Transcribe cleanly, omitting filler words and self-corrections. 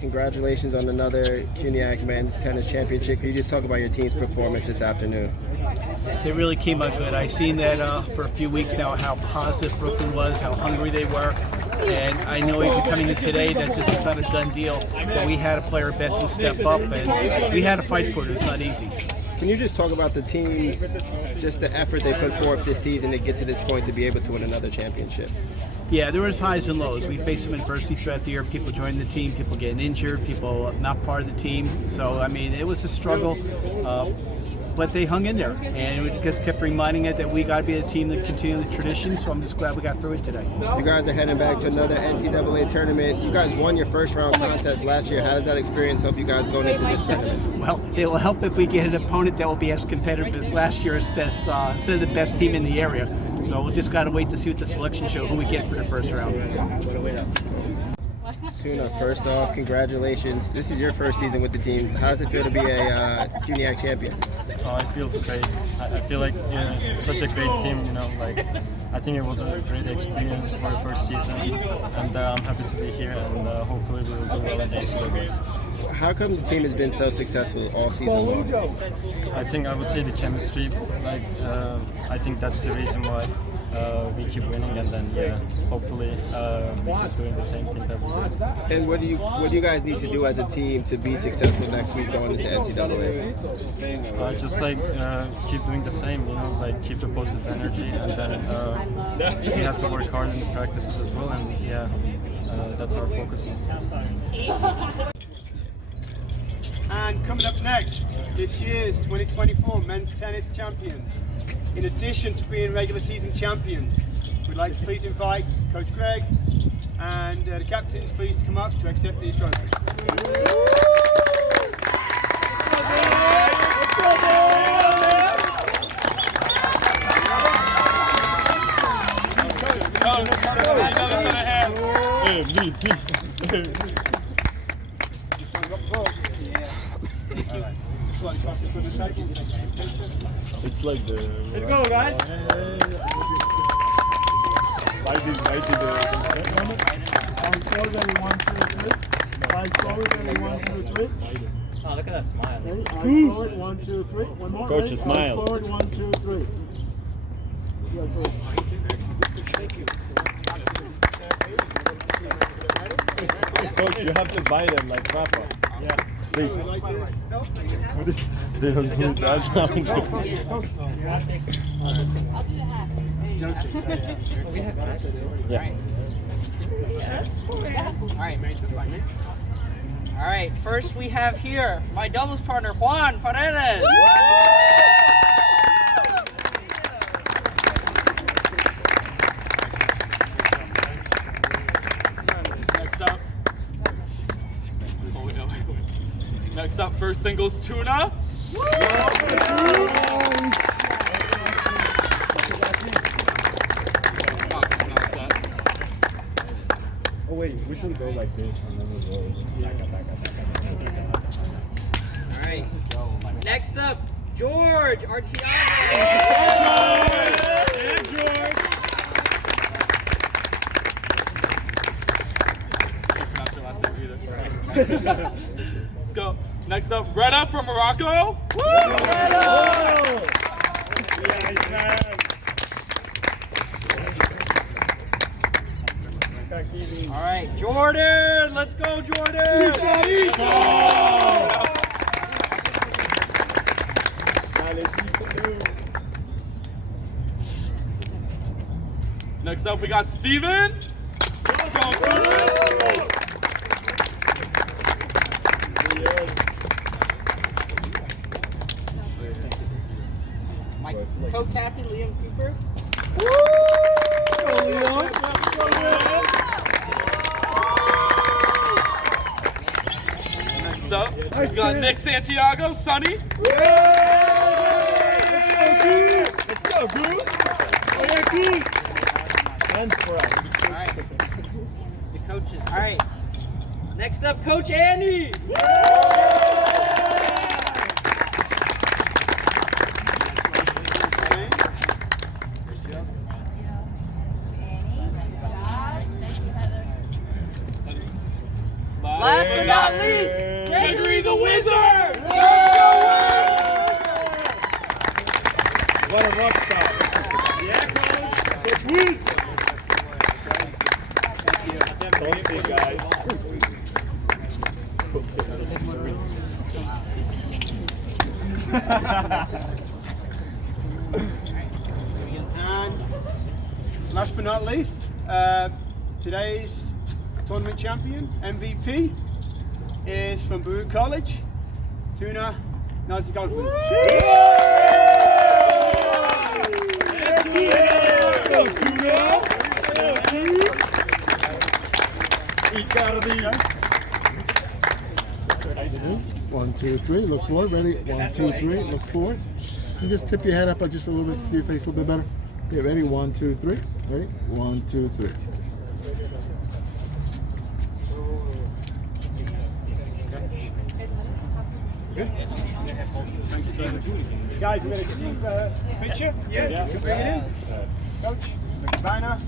Congratulations on another CUNYAC men's tennis championship. Can you just talk about your team's performance this afternoon? They really came out good. I've seen that for a few weeks now, how positive Brooklyn was, how hungry they were. And I know even coming in today that this was not a done deal, but we had to play our best and step up, and we had to fight for it. It was not easy. Can you just talk about the teams, just the effort they put forth this season to get to this point to be able to win another championship? Yeah, there was highs and lows. We faced some adversity throughout the year. People joining the team, people getting injured, people not part of the team. So, I mean, it was a struggle, but they hung in there. And we just kept reminding it that we got to be the team that continue the tradition. So I'm just glad we got through it today. You guys are heading back to another NCAA tournament. You guys won your first round contest last year. How does that experience help you guys going into this tournament? Well, it will help if we get an opponent that will be as competitive as last year's best, instead of the best team in the area. So we'll just got to wait to see what the selection show, who we get for the first round. Tuna, first off, congratulations. This is your first season with the team. How does it feel to be a CUNYAC champion? Oh, it feels great. I feel like such a great team, I think it was a great experience for the first season, and I'm happy to be here, and hopefully we will do well in the NCAA. How come the team has been so successful all season long? I would say the chemistry. I think that's the reason why we keep winning, and then hopefully we keep doing the same thing that we do. And what do you guys need to do as a team to be successful next week going into NCAA? Just keep doing the same, keep the positive energy, and then we have to work hard in the practices as well, and that's our focus. And coming up next, this year's 2024 men's tennis champions. In addition to being regular season champions, we'd like to please invite Coach Greg and the captains please to come up to accept these trophies. It's like the... Let's go, guys! Oh, look at that smile. Eyes forward, 1, 2, 3. One more. Coach, a smile. Eyes forward, 1, 2, 3. Coach, you have to bite them like Papa. Yeah. Please. They don't do that now. Yeah. All right, first we have here my doubles partner, Juan Paredes. Next up, first singles, Tuna. Oh wait, we should go like this and then we'll go back up. All right, next up, George Artiaga. Let's go. Next up, Reda from Morocco. All right, Jordan. Let's go, Jordan. Next up, we got Steven. My co-captain, Liam Cooper. Next up, we got Nick Santiago, Sonny. Let's go, Goose! Oh yeah, Goose! Hands for us. All right, the coaches. All right, next up, Coach Andy. Last but not least, Gregory the Wizard! What a rock star. Yeah, Coach Wiz. Don't see, guys. And last but not least, today's tournament champion, MVP, is from Baruch College, Tuna Nazi Golfman. One, two, three. Look forward. Ready? 1, 2, 3. Look forward. And just tip your head up just a little bit to see your face a little bit better. Okay, ready? 1, 2, 3. Ready? 1, 2, 3. Guys, we're going to keep a picture. Yeah, you can bring it in. Coach, banner.